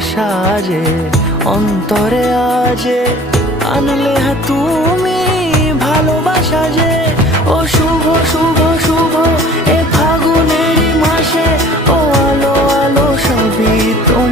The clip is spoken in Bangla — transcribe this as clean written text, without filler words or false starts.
সাজে অন্তরে আজে আনলে তুমি ভালোবাসা যে। ও শুভ শুভ শুভ এ ফাগুনেরই মাসে, ও আলো আলো সবই তোমার।